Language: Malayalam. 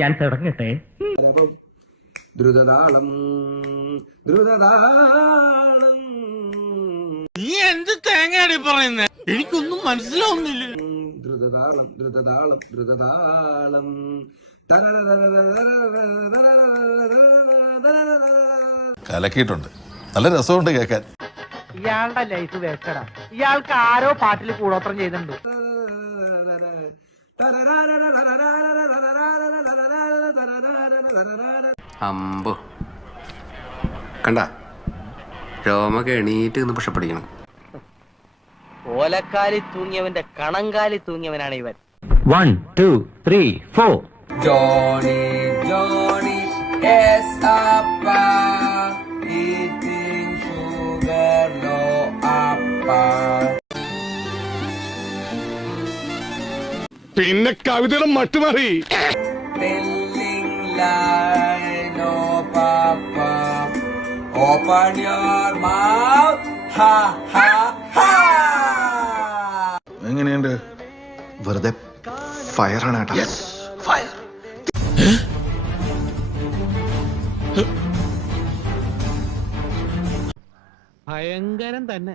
ഞാൻ തുടങ്ങട്ടെ. ദ്രുതതാളം ദ്രുതതാളം. നീ എന്ത് തേങ്ങയാടി പറയുന്നേ? എനിക്കൊന്നും മനസ്സിലാവുന്നില്ല. ദ്രുതതാളം ദ്രുതതാളം ദ്രുതതാളം. കലക്കിയിട്ടുണ്ട്, നല്ല രസമുണ്ട് കേൾക്കാൻ. ഇയാളുടെ ലൈഫ് വേസ്റ്റഡാ. ഇയാൾക്ക് ആരോ പാട്ടിൽ കൂടോത്രം ചെയ്തിട്ടുണ്ട്. അമ്പോ കണ്ട രോമൊക്കെ എണീറ്റ് നിന്ന് പുഷപ്പടിക്കണം. ഓലക്കാലി തൂങ്ങിയവന്റെ കണങ്കാലി തൂങ്ങിയവനാണ് ഇവൻ. 1 2 3 4. ജോണി ജോണി എസ് അപ്പ ഈറ്റിംഗ് ഷുഗർ നോ അപ്പ. പിന്നെ കവിതയുടെ മട്ടുമാറി. Telling lie no papa. Open your mouth. Ha ha ha. എങ്ങനെയുണ്ട്? വെറുതെ ഫയറാണ് കേട്ടോ. ഭയങ്കരം തന്നെ.